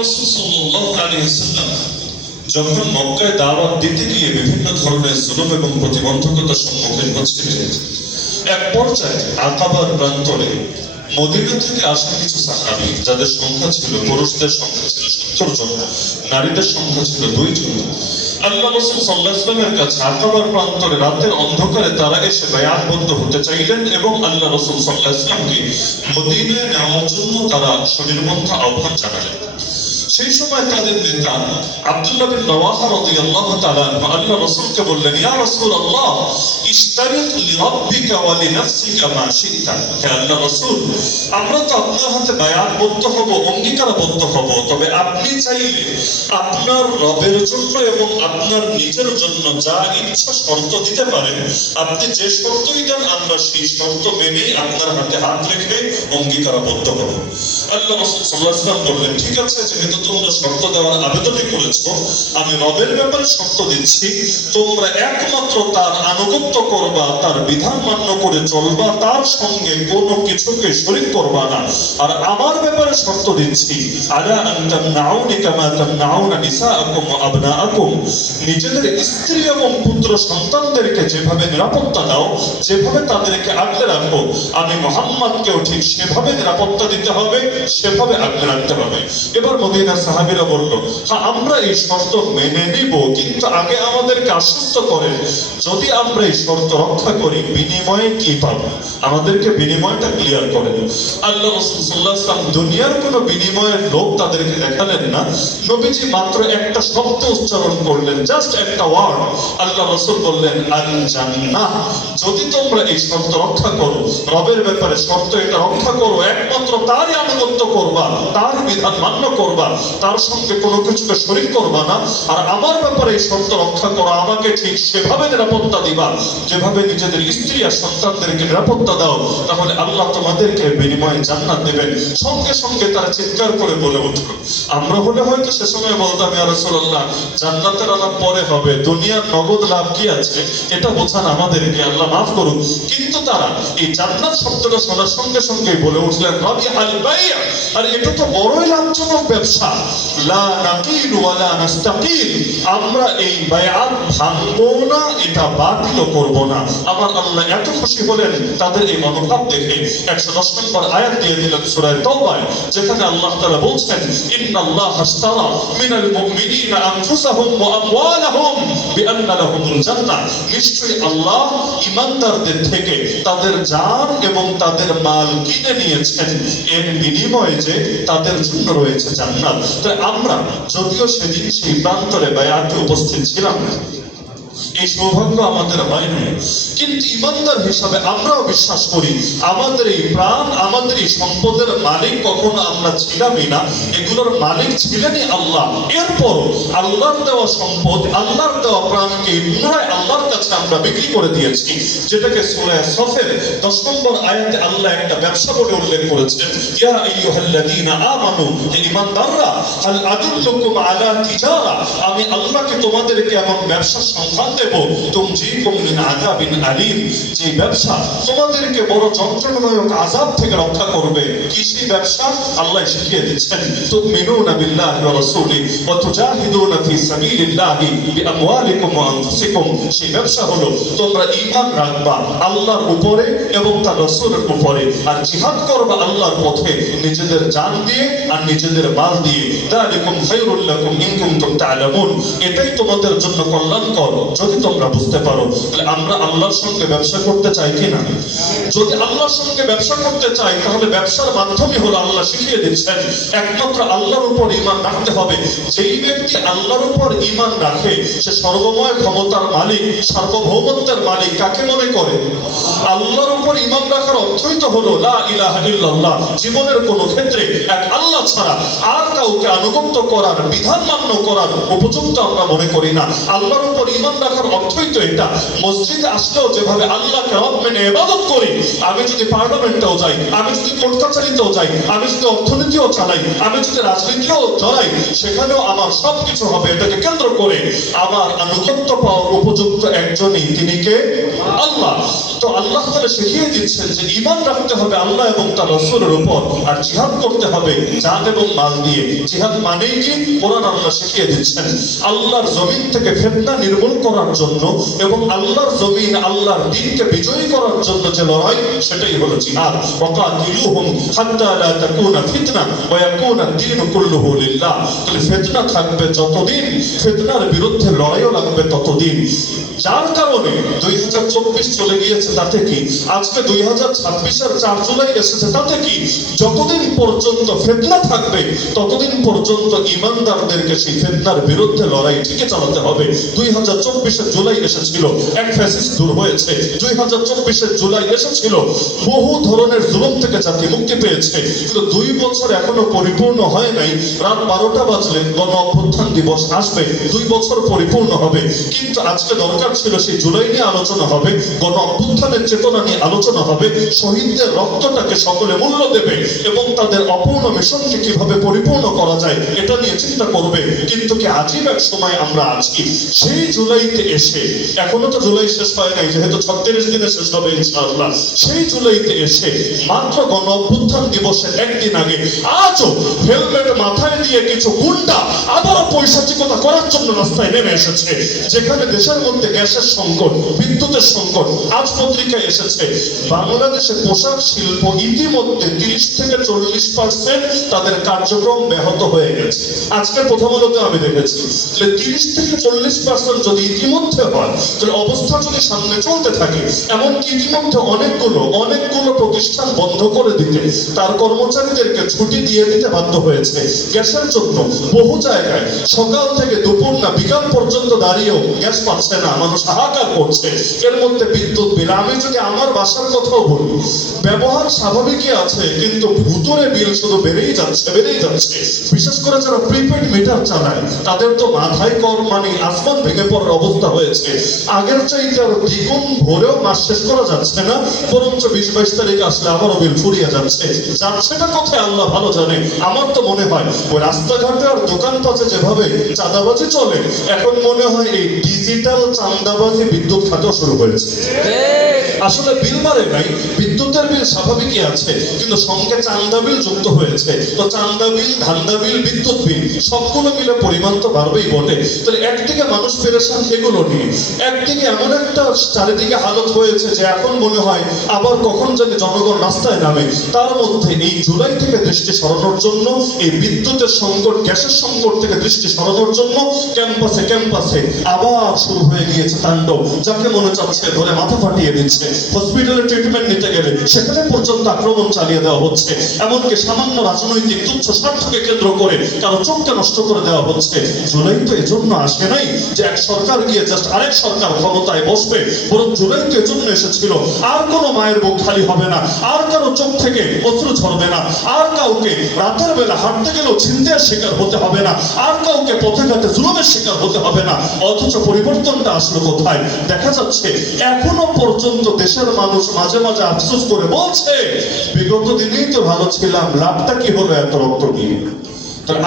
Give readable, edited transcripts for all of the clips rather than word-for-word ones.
রাসূল সাল্লাল্লাহু আলাইহি ওয়াসাল্লাম যখন মক্কায় দাওয়াত দিতে গিয়ে বিভিন্ন ধরনের জুলুম এবং প্রতিবন্ধকতার সম্মুখীন হচ্ছিলেন, এক পর্যায়ে আকাবার প্রান্তরে মদিনা থেকে আসা কিছু সাহাবী, যাদের সংখ্যা ছিল, পুরুষদের সংখ্যা ছিল 70 জন, নারীদের সংখ্যা ছিল 2 জন, আল্লাহ রাসূল সাল্লাল্লাহু আলাইহি ওয়াসাল্লামের কাছে আকাবার প্রান্তরে রাতের অন্ধকারে তারা এসে বায়াতবদ্ধ হতে চাইলেন এবং আল্লাহ রাসূল সাল্লাল্লাহু আলাইহি ওয়াসাল্লামকে মদিনায় নেওয়ার জন্য তারা সনির্বন্ধ আহ্বান জানালেন। সেই সময় তাদের নেতা আব্দুল্লাহ বিন রাওয়াহা রাদিয়াল্লাহু তাআলা আল্লাহ রাসূলকে বললেন, ইয়া রাসূলুল্লাহ, ইশতারিত লিরাব্বিকা ওয়া লিনাফসিকা মা শি'তা। হে আল্লাহ রাসূল, আমরা তো আপনার হাতে বায়াতবদ্ধ হব, অঙ্গীকারবদ্ধ হব, তবে আপনি চাইলে আপনার রবের জন্য এবং আপনার নিজের জন্য যা ইচ্ছা শর্ত দিতে পারেন। আপনি যে শর্তই দেন আমরা সেই শর্ত মেনেই আপনার হাতে হাত রেখে অঙ্গীকারবদ্ধ হব। আল্লাহ রাসূল সাল্লাল্লাহু আলাইহি ওয়াসাল্লাম বললেন, ঠিক আছে, যেহেতু তোমরা শর্ত দেওয়ার আবেদনই করেছো, আমি রবের ব্যাপারে শর্ত দিচ্ছি, তোমরা একমাত্র তার আনুগত্য করবা, তার বিধান মান্য করে চলবা, তার সঙ্গে কোনো কিছুকে শরীক করবা না। আর আমার ব্যাপারে শর্ত দিচ্ছি, আলা আন তামনাউনি কামা তামনাউনা নিসাআকুম ওয়া আবনাআকুম, নিজেদের স্ত্রী এবং পুত্র সন্তানদেরকে যেভাবে নিরাপত্তা দাও, যেভাবে তাদেরকে আগলে রাখো, আমি মুহাম্মদকেও ঠিক সেভাবে নিরাপত্তা দিতে হবে, সেভাবে আগলে রাখতে হবে। এবার মদিনার সাহাবীরা বলল, হ্যাঁ, আমরা এই শর্ত মেনে নিব, কিন্তু আগে আমাদেরকে আশ্বস্ত করেন, যদি আমরা এই শর্ত রক্ষা করি বিনিময়ে কি পাবো, আমাদেরকে বিনিময়টা ক্লিয়ার করেন। আল্লাহ রাসূল সাল্লাল্লাহু আলাইহি ওয়াসাল্লাম দুনিয়ার কোনো বিনিময়ের লোভ তাদেরকে দেখালেন না। নবীজি মাত্র একটা শব্দ উচ্চারণ করলেন, জাস্ট একটা ওয়ার্ড। আল্লাহ রাসূল বললেন, আল জান্নাহ। যদি তোমরা এই শর্ত রক্ষা করো, রবের ব্যাপারে শর্ত এটা রক্ষা করো, একমাত্র তারই আনুগত্য করবা, তার বিধান মান্য করবা, তার সঙ্গে কোনো কিছুকে শরীক করবা না, আর আমার ব্যাপারে এই শর্ত রক্ষা করো, আমাকে ঠিক সেভাবে নিরাপত্তা দিবা যেভাবে নিজেদের স্ত্রী আর সন্তানদেরকে নিরাপত্তা দাও, তাহলে আল্লাহ তোমাদেরকে বিনিময়ে জান্নাত দেবেন। সঙ্গে সঙ্গে তারা চিৎকার করে বলে উঠল, আমরা হলে হয়তো সে সময় বলতাম, ইয়া রাসূলুল্লাহ, জান্নাতের আলাপ পরে হবে, দুনিয়ার নগদ লাভ কি আছে, এটা বোঝান আমাদেরকে, আল্লাহ মাফ করুন। কিন্তু তারা এই জান্নাত শব্দটা শোনার সঙ্গে সঙ্গে বলে উঠলেন, রাবিহাল বাই', আর এটা তো বড়ই লাভজনক ব্যবসা, লা নাকিল ওয়ালা নাস্তাকিল, আমরা এই বায়াত ভাঙবো না, এটা বাতিল করব না। আমার আল্লাহ এত খুশি হলেন তাদের এই মনোভাব দেখে। 110 নম্বর আয়াত দিয়ে দিলেন সূরা তাওবায়, যেখানে আল্লাহ তাআলা বলছেন, ইন্নাল্লাহা আশতারা মিনাল মুমিনিনা আনফুসাহুম ওয়া আমওয়ালাহুম বিআন্না লাহুমুল জান্নাহ, নিশ্চয়ই আল্লাহ ঈমানদারদের থেকে তাদের জান এবং তাদের মাল কিনে নিয়েছেন, এর বিনিময়ে যে তাদের জন্য রয়েছে জান্নাত। তো আমরা যদিও সেদিন সেই প্রান্তরে বায়াতে উপস্থিত ছিলাম না, এই সৌভাগ্য আমাদের হয়নি, কিন্তু ইমানদার হিসাবে আমরাও বিশ্বাস করি আমাদের এই প্রাণ, আমাদের এই সম্পদের মালিক কখনো আমরা ছিলামই না, এগুলোর মালিক ছিলেনই আল্লাহ। এরপর আল্লাহর দেওয়া সম্পদ, আল্লাহর দেওয়া প্রাণকে পুনরায় আল্লাহর কাছে আমরা বিক্রি করে দিয়েছি, যেটাকে সূরা সফের 10 নম্বর আয়াতে আল্লাহ একটা ব্যবসা বলে উল্লেখ করেছেন, ইয়া আইয়ুহাল্লাযীনা আমানু, হে ঈমানদাররা, হাল আদুল্লুকুম আলা তিজারা, আমি আল্লাহকে তোমাদেরকে এমন ব্যবসার সন্ধান দেব, তুমজিকুম মিন আযাবিন আলীম, যে ব্যবসা তোমাদেরকে বড় যন্ত্রণাদায়ক আযাব থেকে রক্ষা করবে। কি সেই ব্যবসা? আল্লাহ শিখিয়ে দিচ্ছেন, তুমিনুনা বিল্লাহি ওয়া রাসূলিহি ওয়া তুজাহিদুনা ফি সাবিলিল্লাহি বিআমওয়ালিকুম ওয়া আনফুসিকুম, সেই ব্যবসা হলো তোমরা ঈমান রাখবা আল্লাহর উপরে এবং তার রাসূলের উপরে, আর জিহাদ করবা আল্লাহর পথে নিজেদের জান দিয়ে আর নিজেদের মাল দিয়ে। যালিকুম খায়রুল লাকুম ইন কুনতুম তা'লামুন, এটাই তোমাদের জন্য কল্যাণকর যদি তোমরা বুঝতে পারো। তাহলে আমরা আল্লাহর সঙ্গে ব্যবসা করতে চাই কিনা? যদি আল্লাহর সঙ্গে ব্যবসা করতে চাই, তাহলে ব্যবসার মাধ্যমে হলো আল্লাহ শিখিয়ে দিচ্ছেন একমাত্র আল্লাহর উপর ঈমান রাখতে হবে। যেই ব্যক্তি আল্লাহর উপর ঈমান রাখে, সে সর্বময় ক্ষমতার মালিক, সার্বভৌমত্বের মালিক কাকে মনে করে? আল্লাহর উপর ঈমান রাখার অর্থই তো হলো লা ইলাহা ইল্লাল্লাহ, জীবনের কোনো ক্ষেত্রে এক আল্লাহ ছাড়া আর কাউকে আনুগত্য করার, বিধান মান্য করার উপযুক্ত আমরা মনে করি না। আল্লাহর উপর ঈমান রাখার অর্থই তো এটা। মসজিদে আসলেও যেভাবে আল্লাহকে রব মেনে ইবাদত করি, আমি যদি পার্লামেন্টেও যাই, আমি যদি কোর্ট কাছারিতেও যাই, আমি যদি অর্থনীতিও চালাই, আমি যদি রাজনীতিও চলাই, সেখানেও আমার সবকিছু হবে এটাকে কেন্দ্র করে। আমার আনুগত্য পাওয়ার উপযুক্ত একজনই, তিনি কে? আল্লাহ। তো আল্লাহ তাআলা শিখিয়ে দিচ্ছেন যে ঈমান রাখতে হবে আল্লাহ এবং তার রাসূলের উপর, আর জিহাদ করতে হবে জান এবং মাল দিয়ে। জিহাদ মানেই কি? কোরআন আল্লাহ শিখিয়ে দিচ্ছেন আল্লাহর জমিন থেকে ফিতনা নির্মূল করার জন্য এবং আল্লাহর জমিন আল্লাহর দ্বীনকে বিজয়ী করার জন্য যে লড়াই, সেটাই হলো জিহাদ। ওয়াকাতিলুহুম হাত্তা লা তাকুনা ফিতনা ওয়া ইয়াকুনা আদ-দীনু কুল্লুহু লিল্লাহ। তাহলে ফিতনা থাকবে যতদিন, ফিতনার বিরুদ্ধে লড়াইও লাগবে ততদিন। যার কারণে 2024 চলে গিয়েছে, তাতে কি? আজকে 2026-এর 4 জুলাই এসেছে, তাতে কি? যতদিন পর্যন্ত ফিতনা থাকবে ততদিন পর্যন্ত ঈমানদারদেরকে সেই ফিতনার বিরুদ্ধে লড়াই ঠিকই চালাতে হবে। 2024-এর জুলাই এসেছিল, এক ফ্যাসিস্ট দূর হয়েছে। 2024-এর জুলাই এসেছিল, বহু ধরনের জুলুম থেকে জাতি মুক্তি পেয়েছে। কিন্তু 2 বছর এখনো পরিপূর্ণ হয় নাই। রাত 12টা বাজলে গণ অভ্যুত্থান দিবস আসবে, 2 বছর পরিপূর্ণ হবে। কিন্তু আজকে দরকার ছিল সেই জুলাই নিয়ে আলোচনা হবে, গণ অভ্যুত্থানের চেতনা নিয়ে আলোচনা হবে, শহীদদের রক্তটাকে সকলে মূল্য দেবে এবং তাদের অপূর্ণ মিশনকে কিভাবে পরিপূর্ণ করা যায় এটা নিয়ে চিন্তা করবে। কিন্তু কি আজীব এক সময় আমরা আছি। সেই জুলাইতে এসে, এখনো তো জুলাই শেষ হয় নাই, যেহেতু 36 দিনে শেষ হবে ইনশাআল্লাহ, সেই জুলাইতে এসে মাত্র গণ অভ্যুত্থান দিবসের একদিন আগে আজও হেলমেট মাথায় দিয়ে কিছু গুন্ডা আবারও পৈশাচিকতা করার জন্য রাস্তায় নেমে এসেছে। যেখানে দেশের মধ্যে গ্যাসের সংকট, বিদ্যুতের সংকট, আজ পত্রিকায় এসেছে বাংলাদেশে পোশাক শিল্প ইতিমধ্যে 30 থেকে 40% তাদের কার্যক্রম ব্যাহত হয়ে গেছে। আজকের প্রথম আলোতে আমি দেখেছি 30 থেকে 40% যদি ইতিমধ্যে হয়, তাহলে অবস্থা যদি সামনে চলতে থাকে, এমনকি ইতিমধ্যে অনেকগুলো প্রতিষ্ঠান বন্ধ করে দিতে, তার কর্মচারীদেরকে ছুটি দিয়ে দিতে বাধ্য হয়েছে গ্যাসের জন্য। বহু জায়গায় সকাল থেকে দুপুর না বিকাল পর্যন্ত দাঁড়িয়েও গ্যাস পাচ্ছে না, মানুষ হাহাকার করছে। এর মধ্যে বিদ্যুৎ বিল, আমি যদি আমার বাসার কথাও বলি, ব্যবহার স্বাভাবিকই আছে, কিন্তু ভূতরে বিল শুধু বেড়েই যাচ্ছে। বিশেষ করে যারা প্রিপেড মিটার চালায়, তাদের তো মাথায় কর মানে আসমান ভেঙে পড়ার অবস্থা হয়েছে। আগের চাইতে আরো দ্বিগুণ ভরেও মাস শেষ করা যাচ্ছে না, বরঞ্চ 20-22 তারিখ আসলে আবারও বিল ফুরিয়ে যাচ্ছে। যাচ্ছেটা কোথায় আল্লাহ ভালো জানে। আমার তো মনে হয় ওই রাস্তাঘাটে আর দোকানপাটে যেভাবে চাঁদাবাজি চলে, এখন মনে হয় এই ডিজিটাল চাঁদাবাজি বিদ্যুৎ খাতেও শুরু হয়েছে। আসলে বিল বাড়ে নাই, বিদ্যুতের বিল স্বাভাবিকই আছে, কিন্তু সঙ্গে চাঁদা বিল যুক্ত হয়েছে। তো চাঁদা বিল, ধান্দা বিল, বিদ্যুৎ বিল সবগুলো মিলে পরিমাণ তো বাড়বেই বটে। তাহলে একদিকে মানুষ পেরেশান এগুলো নিয়ে, একদিকে এমন একটা চারিদিকে হালত হয়েছে যে এখন মনে হয় আবার কখন জানি জনগণ রাস্তায় নামে। তার মধ্যে এই জুলাই থেকে দৃষ্টি সরানোর জন্য, এই বিদ্যুতের সংকট, গ্যাসের সংকট থেকে দৃষ্টি সরানোর জন্য ক্যাম্পাসে আবার শুরু হয়ে গিয়েছে তাণ্ডব। যাকে মনে চাচ্ছে ধরে মাথা ফাটিয়ে দিচ্ছে, হসপিটালে ট্রিটমেন্ট নিতে গেলে সেখানে পর্যন্ত আক্রমণ চালিয়ে দেওয়া হচ্ছে। এমনকি সামান্য রাজনৈতিক তুচ্ছ স্বার্থকে কেন্দ্র করে কারো চোখকে নষ্ট করে দেওয়া হচ্ছে। জুলাই তো এজন্য আসে নাই যে এক সরকার গিয়ে জাস্ট আরেক সরকার ক্ষমতায় বসবে, বরং জুলাই তো এজন্য এসেছিল আর কোনো মায়ের বুক খালি হবে না, আর কারো চোখ থেকে অশ্রু ঝরবে না, আর কাউকে রাতের বেলা হাঁটতে গেলেও ছিনতাইয়ের শিকার হতে হবে না, আর কাউকে পথে ঘাটে জুলুমের শিকার হতে হবে না। অথচ পরিবর্তনটা আসলো কোথায়? দেখা যাচ্ছে এখনো পর্যন্ত দেশের মানুষ মাঝে মাঝে আফসোস করে বলছে, বিগত দিনেই তো ভালো ছিলাম, লাভটা কি হলো এত রক্ত দিয়ে?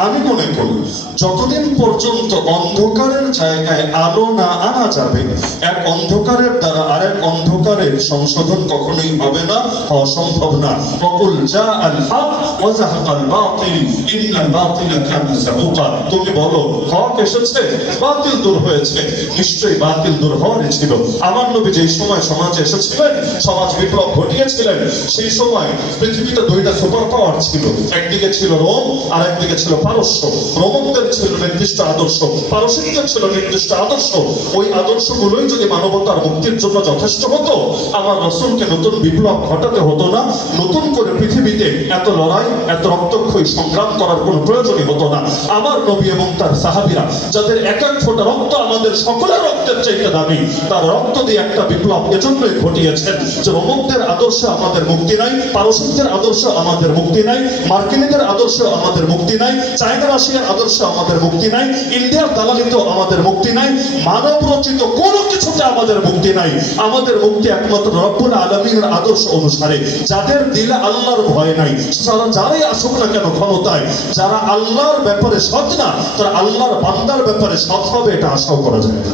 আমি মনে করি যতদিন পর্যন্ত অন্ধকারের জায়গায় আলো না আনা যাবে, এক অন্ধকারের দ্বারা আরেক অন্ধকারের সংশোধন কখনোই হবে না, অসম্ভব না। ওয়াকুল জাআল হক ওয়া যাহাকাল বাতিল ইন্নাল বাতিলা কানা যাহুকা। তুমি বলো হক এসেছে, বাতিল দূর হয়েছে। নিশ্চয়ই বাতিল দূর হওয়ারই ছিল। আমার নবী যেই সময় সমাজে এসেছিলেন, সমাজ বিপ্লব ঘটিয়েছিলেন, সেই সময় পৃথিবীতে 2টা সুপার পাওয়ার ছিল। একদিকে ছিল রোম, আর একদিকে ছিল পারস্য। রোমনদের ছিল নির্দিষ্ট আদর্শ, পারস্যদের ছিল নির্দিষ্ট আদর্শ। ওই আদর্শগুলোই যদি মানবতার মুক্তির জন্য যথেষ্ট হতো, আমার রাসূলকে নতুন বিপ্লব ঘটাতে হতো না, নতুন করে পৃথিবীতে এত লড়াই, এত রক্তক্ষয়ী সংগ্রাম করার কোনো প্রয়োজনই হতো না। আমার নবী এবং তার সাহাবীরা, যাদের এক এক ফোঁটা রক্ত আমাদের সকলের রক্তের চাইতে দামি, তার রক্ত দিয়ে একটা বিপ্লব এজন্যই ঘটিয়েছেন যে রোমনদের আদর্শে আমাদের মুক্তি নাই, পারস্যদের আদর্শে আমাদের মুক্তি নাই, মার্কিনীদের আদর্শে আমাদের মুক্তি নাই, চায়না রাশিয়ার আদর্শ আমাদের মুক্তি নাই, ইন্ডিয়ার দালালিতে আমাদের মুক্তি নাই, মানব রচিত কোনো কিছুতে আমাদের মুক্তি নাই। আমাদের মুক্তি একমাত্র রব্বুল আলামিনের আদর্শ অনুসারে। যাদের দিলে আল্লাহর ভয় নাই, তারা যারাই আসুক না কেন ক্ষমতায়, যারা আল্লাহর ব্যাপারে সৎ না, তারা আল্লাহর বান্দার ব্যাপারে সৎ হবে, এটা আশাও করা যায় না।